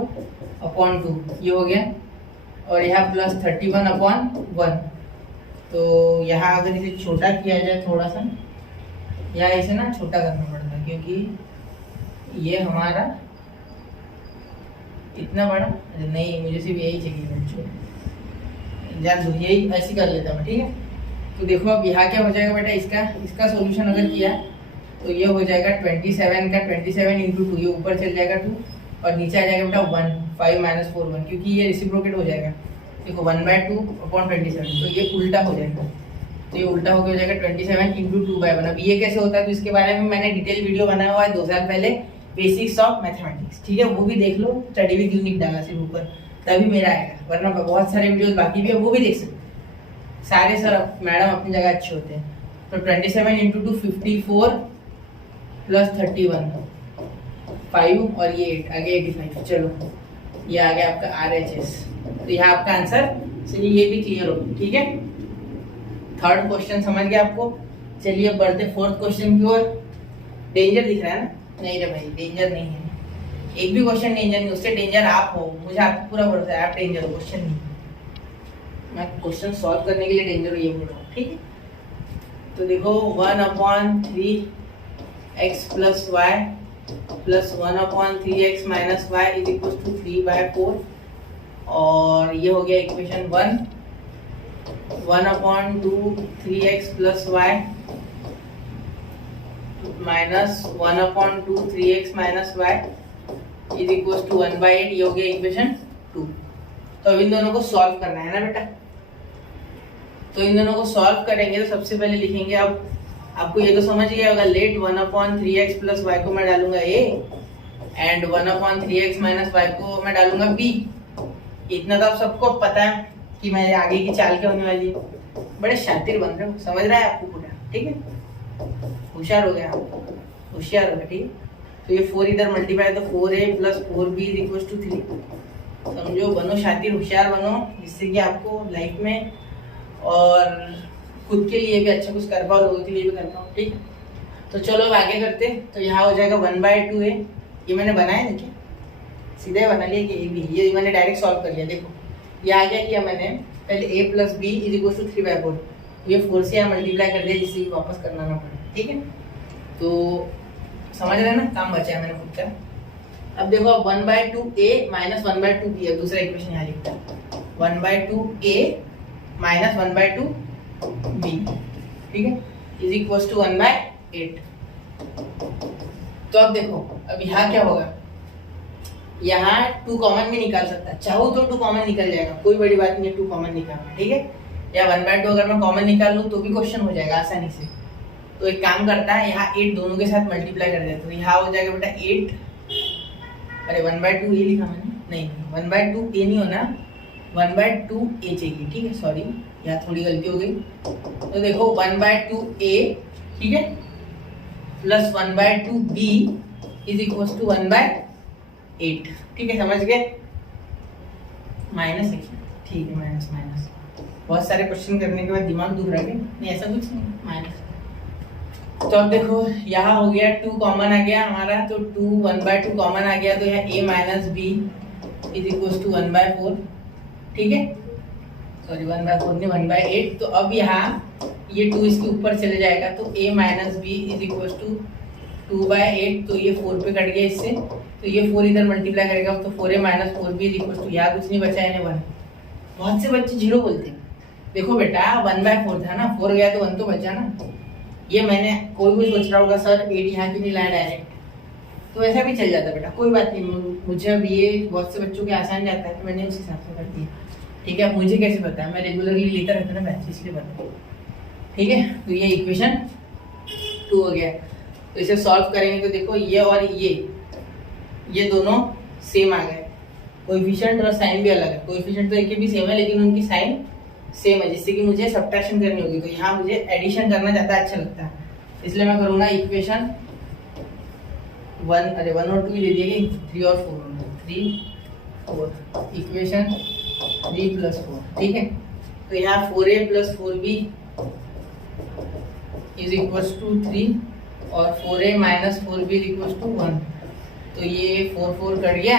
अपॉन 2, ये हो गया। और यहाँ प्लस 31 अपॉन 1। तो यहाँ अगर इसे छोटा किया जाए थोड़ा सा, या इसे ना छोटा करना पड़ता है क्योंकि ये हमारा इतना बड़ा नहीं, मुझे सिर्फ यही चाहिए बच्चों, जान दो, यही ऐसी कर लेता मैं, ठीक है। तो देखो अब यहाँ क्या हो जाएगा बेटा, इसका सॉल्यूशन अगर किया तो ये हो जाएगा 27 का 27 × 2, ये ऊपर चल जाएगा 2 और नीचे आ जाएगा बेटा 1, 5 - 4 1, क्योंकि ये रेसिप्रोकेट हो जाएगा। देखो 1/2 अपॉन 27, तो ये उल्टा हो जाएगा, तो ये उल्टा होकर हो जाएगा 27 × 2/1। अब ये कैसे होता है, तो इसके बारे में मैंने डिटेल वीडियो बनाया हुआ है 2 साल पहले, बेसिक्स ऑफ मैथमेटिक्स, ठीक है, वो भी देख लो। स्टडी विद यूनिक डाला सिर्फ ऊपर, तभी मेरा आएगा, वरना बहुत सारे वीडियोस बाकी भी है, वो भी देख सकते हैं। सारे सर मैडम अपनी जगह अच्छे होते हैं। तो 27 × 2 54 प्लस 31, 5 और ये 8 आगे 85। चलो ये आ गया आपका RHS। तो यहाँ आपका आंसर, चलिए ये भी क्लियर हो, ठीक है। थर्ड क्वेश्चन समझ गया आपको। चलिए बढ़ते फोर्थ क्वेश्चन की ओर। डेंजर दिख रहा है ना, नहीं रे भाई डेंजर नहीं है, एक भी क्वेश्चन डेंजर नहीं, उससे डेंजर आप हो, मुझे आपको पूरा भरोसा है, आप डेंजर हो, क्वेश्चन नहीं। मैं क्वेश्चन सॉल्व करने के लिए डेंजर हूँ ये बोल रहा हूँ, ठीक है। तो देखो 1/3 x + y plus 1/3x - y = 3/4, और ये हो गया equation 1। 1/2 3x + y minus 1/2 3x - y = 1/8, ये हो गया इक्वेशन 2। तो अब इन दोनों को सॉल्व करना है ना बेटा। तो इन दोनों को सॉल्व करेंगे तो सबसे पहले लिखेंगे, अब आपको ये तो समझ गया होगा, लेट 1/3x + y को मैं डालूंगा a एंड 1/3x - y को मैं डालूंगा b। इतना तो आप सबको पता है कि मैं आगे की चाल क्या होने वाली है। बड़े शातिर बन रहे हो, समझ रहा है आपको पूरा, ठीक है, होशियार हो गया आप, होशियार हो गया, ठीक है। तो ये 4 इधर मल्टीप्लाई, तो 4a + 4b = 3। समझो, बनो शातिर, होशियार बनो, जिससे कि आपको लाइफ में और खुद के लिए भी अच्छा कुछ कर पाओ, लोगों के लिए भी कर पाओ, ठीक है। तो चलो अब आगे करते। तो यहाँ हो जाएगा 1/2a, ये मैंने बनाया देखिए, सीधा ही बना लिया कि ये मैंने डायरेक्ट सॉल्व कर लिया। देखो ये आ गया, किया मैंने पहले a + b = 3/4, ये 4 से यहाँ मल्टीप्लाई कर दिया, जिससे कि वापस करना ना पड़े, ठीक है। तो समझ रहे ना, काम बचा है मैंने खुद का। अब देखो अब 1/2a - 1/2b, अब दूसरा इक्वेशन यहाँ लिखता है 1/2a - 1/2b, ठीक है, = 1/8। तो अब देखो अब यहाँ क्या होगा, यहाँ 2 कॉमन भी निकाल सकता, चाहो तो 2 कॉमन निकल जाएगा, कोई बड़ी बात नहीं है 2 कॉमन निकालना, ठीक है। या 1/2 अगर मैं कॉमन निकाल लूँ तो भी क्वेश्चन हो जाएगा आसानी से, तो एक काम करता है, यहाँ 8 दोनों के साथ मल्टीप्लाई कर देते, तो यहाँ हो जाएगा बेटा 8, अरे 1/2 ए लिखा मैंने, नहीं 1/2 ए नहीं होना, 1/2 ए चाहिए, ठीक है, सॉरी यहाँ थोड़ी गलती हो गई। तो देखो 1/2 ए, ठीक है, plus 1/2 b is equal to 1/8, ठीक है, समझ गए, माइनस, ठीक है, माइनस माइनस, बहुत सारे क्वेश्चन करने के बाद दिमाग दुख रहा है, नहीं ऐसा कुछ नहीं, माइनस। तो अब देखो यहाँ हो गया 2 कॉमन आ गया हमारा, तो 2 1/2 कॉमन आ गया, तो यहाँ a minus b is equal to 1/4, ठीक है, सॉरी 1/4 नहीं 1/8। तो अब यहाँ ये 2 इसके ऊपर चले जाएगा, तो a minus b is equal to 2/8, तो ये 4 पे कट गया इससे, तो ये 4 इधर मल्टीप्लाई करेगा, तो 4a minus 4b is equal to, यहाँ कुछ नहीं बचा है 1। बहुत से बच्चे 0 बोलते हैं, देखो बेटा 1/4 था ना, 4 गया तो 1 तो बचा ना। ये मैंने, कोई सोच रहा होगा सर 8 यहाँ क्यों नहीं लाया डायरेक्ट, तो ऐसा भी चल जाता बेटा, कोई बात नहीं, मुझे अब ये बहुत से बच्चों के आसान जाता है, तो मैंने उस हिसाब से कर दिया, ठीक है। मुझे कैसे पता है, मैं रेगुलरली लेता रहता ना बैच, इसलिए पता, ठीक है। तो ये इक्वेशन 2 हो गया। तो इसे सॉल्व करेंगे तो देखो ये और ये दोनों सेम आ गए, कोएफिशिएंट और साइन भी अलग है, कोएफिशिएंट तो एक भी सेम है लेकिन उनकी साइन सेम है, जिससे कि मुझे सब्ट्रैक्शन करनी होगी, तो यहाँ मुझे एडिशन करना ज़्यादा अच्छा लगता है, इसलिए मैं करूँगा इक्वेशन 1, अरे 1 और 2 दे दिए, 3 और 4, 3 4, इक्वेशन 3 + 4, ठीक है। तो यहाँ 4a + 4b is equal to 3 और 4a - 4b is equal to 1, तो ये 4 4 कट गया,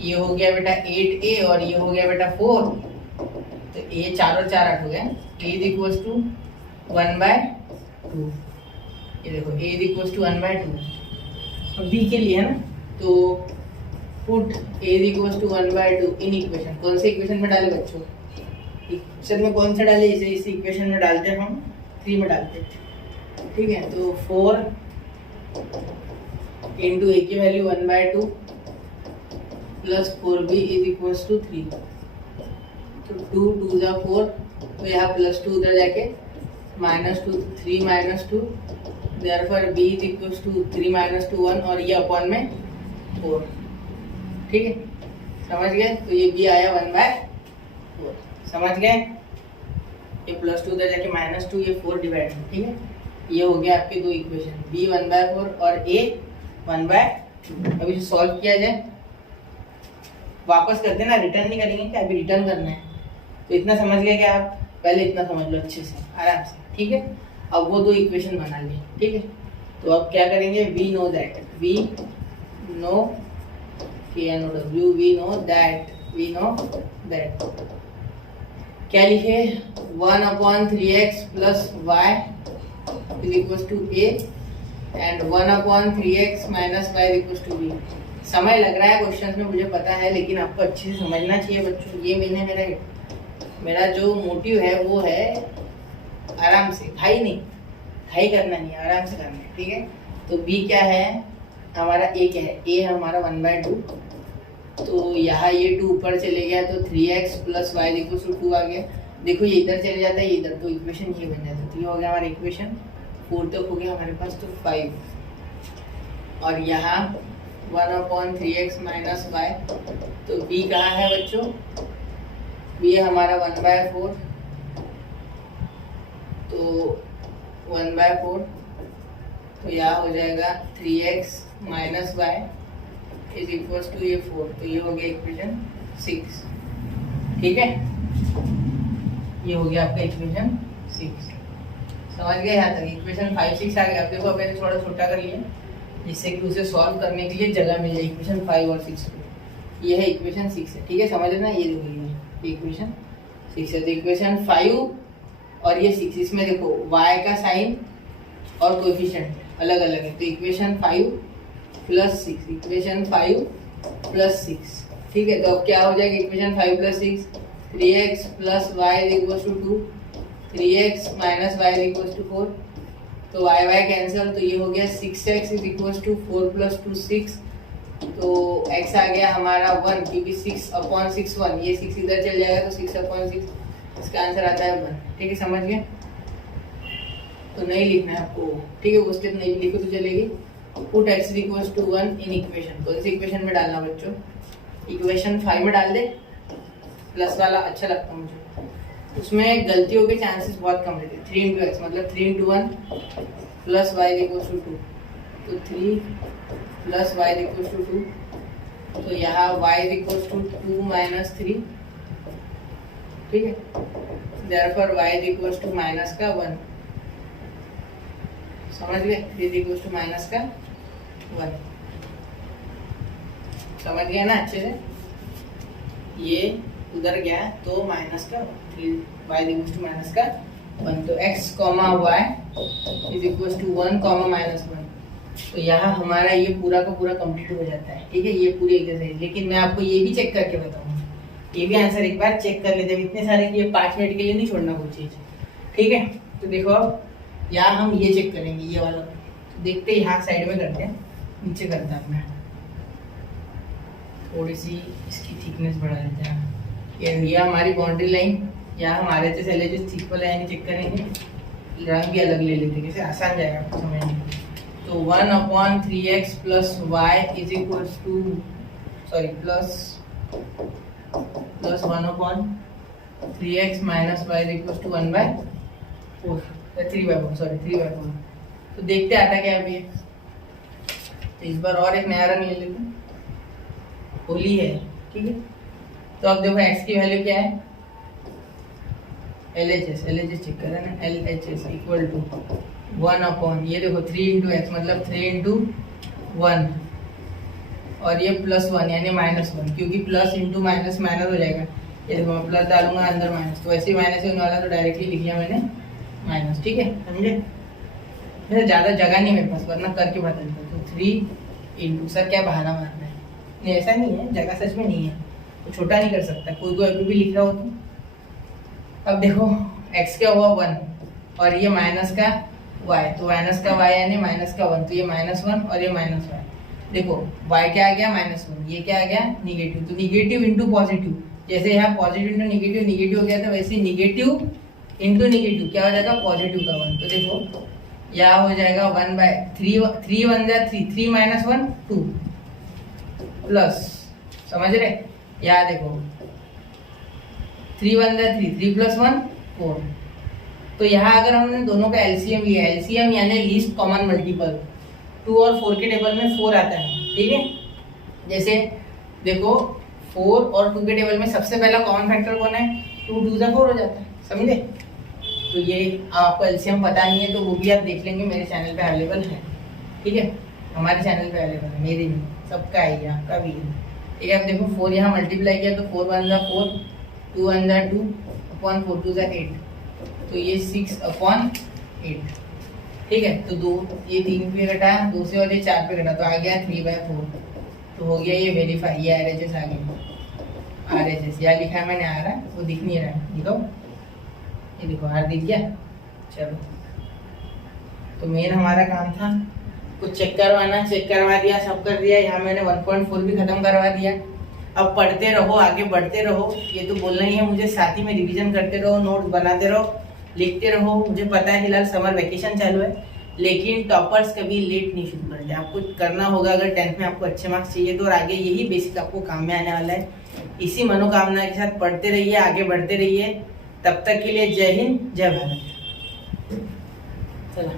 ये हो गया बेटा 8a और ये हो गया बेटा 4, तो a 4 और 4 8 हो गया, a इज इक्वल टू 1/2, ये देखो a इज इक्वल टू 1/2। अब b के लिए है ना, तो put a is equal to 1/2 in equation, कौन से इक्वेशन में डाले बच्चों, इक्वेशन में कौन सा डाले, इसे इस इक्वेशन में डालते हैं हम, 3 में डालते हैं, ठीक है। तो 4 इंटू a की value 1/2 plus 4b is equal to 3, तो 2 2 जा 4, तो यहाँ +2 उधर जाके -2, 3 - 2, therefore b is equal to 3 - 2 1, और ये अपॉन में 4, ठीक है, समझ गए। तो ये b आया 1/4, समझ गए, ये +2 उधर जाके -2, ये 4 डिवाइड, ठीक है। ये हो गया आपके 2 इक्वेशन, b 1/4 और a 1/2। अब इसे सॉल्व किया जाए, वापस कर देना, रिटर्न नहीं करेंगे क्या, अभी रिटर्न करना है, तो इतना समझ गए क्या आप, पहले इतना समझ लो अच्छे से आराम से, ठीक है। अब वो 2 इक्वेशन बना लिए, ठीक है। तो अब क्या करेंगे, we know that, we know that क्या लिखे, 1/3x + y is equal to a and 1/3x - y is equal to b। समय लग रहा है क्वेश्चंस में, मुझे पता है, लेकिन आपको अच्छे से समझना चाहिए बच्चों। ये मेरा जो मोटिव है वो है आराम से, हाई नहीं, हाई करना नहीं, आराम से करना है, ठीक है। तो b क्या है हमारा, a क्या है, a है हमारा 1/2, तो यहाँ ये 2 ऊपर चले गया, तो 3x + y = 2 आ गया। देखो ये इधर चले जाता है, ये इधर, तो इक्वेशन ये बन जाता है, तो ये हो गया हमारा इक्वेशन 4 तक हो गया हमारे पास, तो 5, और यहाँ 1/3x - y, तो b कहाँ है बच्चों, b है हमारा 1/4, तो 1/4, तो यहाँ हो जाएगा 3x - y is equal to ये 4, तो ये हो गया इक्वेशन 6, ठीक है। ये हो गया आपका इक्वेशन 6, समझ गए यहाँ तक। इक्वेशन 5 6 आ गया। अब देखो मैंने थोड़ा छोटा कर लिया जिससे कि उसे सॉल्व करने के लिए जगह मिल जाए इक्वेशन 5 और 6 को। ये है इक्वेशन 6 है, ठीक है, समझ लेना। ये देखो ये इक्वेशन 6 है, तो इक्वेशन 5 और ये 6, इसमें देखो y का साइन और कोएफिशिएंट अलग अलग है, तो इक्वेशन 5 + 6, इक्वेशन 5 + 6, ठीक है। तो अब क्या हो जाएगा equation 5 + 6, 3x + y = 2, 3x - y = 4, तो y कैंसिल, तो ये हो गया 6x = 4 + 2 6, तो x आ गया हमारा 1, क्योंकि 6/6 1, ये 6 इधर चल जाएगा, तो 6/6, इसका आंसर आता है 1, ठीक है, समझ गए। तो नहीं लिखना है आपको, ठीक है। वो स्टेप नहीं भी लिखो तो चलेगी। Put x equals to 1 in equation, तो इस इक्वेशन में डालना बच्चों, इक्वेशन 5 में डाल दे, प्लस वाला अच्छा लगता है मुझे, उसमें गलतियों के चांसेस बहुत कम रहते हैं। 3 इंटू एक्स मतलब 3 into 1 plus y equals to 2, तो 3 प्लस वाई इक्वल्स टू 2, तो यहाँ y इक्वल्स टू 2 माइनस 3, ठीक है। Therefore y equals to minus का 1, समझ गए, 3 इक्वल्स टू माइनस का 1, समझ गए ना अच्छे से। ये उधर गया तो माइनस का 3, y इक्वल्स टू माइनस का 1, तो x comma y is equals to 1 comma minus 1, तो यहाँ हमारा ये पूरा का पूरा कंप्लीट हो जाता है, ठीक है। ये पूरी एक्सरसाइज, लेकिन मैं आपको ये भी चेक करके बताऊंगा, ये भी आंसर एक बार चेक कर लेते हैं, इतने सारे कि ये 5 मिनट के लिए नहीं छोड़ना कोई चीज, ठीक है। तो देखो अब यहाँ हम ये चेक करेंगे, ये वाला तो देखते हैं, यहाँ साइड में करते हैं, नीचे करता है मैं थोड़ी सी इसकी थिकनेस बढ़ा देते हैं। ये हमारी बाउंड्री लाइन, यहाँ हमारे से पहले जो थिक वाला लाइन चेक करेंगे, रंग भी अलग ले लेते, कैसे आसान जाएगा आपको समझने। तो 1/3x plus y is equals to plus 1/3x minus y is equals to 1/4, 3/4, तो देखते आता क्या अभी। तो इस बार और एक नया रंग ले लेते हैं, होली है, ठीक है। तो अब देखो x की वैल्यू क्या है, LHS चेक करें ना, LHS इक्वल टू 1/, ये देखो 3 इंटू एक्स मतलब 3 इंटू 1, और ये प्लस 1 यानी माइनस 1, क्योंकि प्लस इंटू माइनस माइनस हो जाएगा। ये देखो मैं प्लस डालूंगा अंदर माइनस, तो ऐसे ही माइनस होने वाला, तो डायरेक्टली लिख लिया मैंने माइनस, ठीक है, समझे। वैसे ज़्यादा जगह नहीं मेरे पास, वरना करके बता देता। तो 3 इंटू, सर क्या बहाना मारना है, नहीं ऐसा नहीं है, जगह सच में नहीं है, तो छोटा नहीं कर सकता, कोई कोई अभी भी लिख रहा हो तो। अब देखो x क्या हुआ 1 और ये माइनस का y, तो माइनस का y यानी माइनस का 1, तो ये -1 और ये -y। देखो y क्या आ गया -1, ये क्या आ गया निगेटिव, तो निगेटिव इंटू पॉजिटिव, जैसे यहाँ पॉजिटिव इंटू निगेटिव निगेटिव हो गया था, वैसे निगेटिव इंटू निगेटिव क्या हो जाएगा पॉजिटिव का 1। तो देखो यहाँ हो जाएगा 1/3, 3 1 जा 3, 3 - 1 2 प्लस, समझ रहे, यहाँ देखो 3 1 जा 3, 3 + 1 4। तो यहाँ अगर हमने दोनों का एलसीएम लिया, एलसीएम यानी लीस्ट कॉमन मल्टीपल, 2 और 4 के टेबल में 4 आता है, ठीक है। जैसे देखो 4 और 2 के टेबल में सबसे पहला कॉमन फैक्टर कौन है, 2 2 जा 4 हो जाता है, समझे। तो ये आपको एलसीएम पता नहीं है तो वो भी आप देख लेंगे, मेरे चैनल पे अवेलेबल है, ठीक है, हमारे चैनल पे अवेलेबल है, मेरे नहीं, सबका है, आपका भी है, ठीक है। अब देखो 4 यहाँ मल्टीप्लाई किया तो 4 1 जा 4, 2 1 जा 2 अपॉन 4 2 जा 8, तो ये 6/8, ठीक है। तो 2 ये 3 पे घटा, 2 से और ये 4 पे घटा, तो आ गया 3/4, तो हो गया ये वेरीफाई, ये RHS आ गया, RHS यहाँ लिखा है मैंने, आ रहा है वो दिख नहीं रहा है, दिखाओ, ये देखो R दिख गया। चलो तो मेन हमारा काम था कुछ चेक करवाना, चेक करवा दिया, सब कर दिया, यहाँ मैंने 1.4 भी खत्म करवा दिया। अब पढ़ते रहो, आगे बढ़ते रहो, ये तो बोलना ही है मुझे, साथ ही में रिवीजन करते रहो, नोट्स बनाते रहो, लिखते रहो। मुझे पता है फिलहाल समर वैकेशन चालू है, लेकिन टॉपर्स कभी लेट नहीं शुरू करते, आपको करना होगा। अगर 10th में आपको अच्छे मार्क्स चाहिए तो, और आगे यही बेसिक आपको काम में आने वाला है। इसी मनोकामना के साथ पढ़ते रहिए, आगे बढ़ते रहिए। तब तक के लिए जय हिंद, जय भारत। चला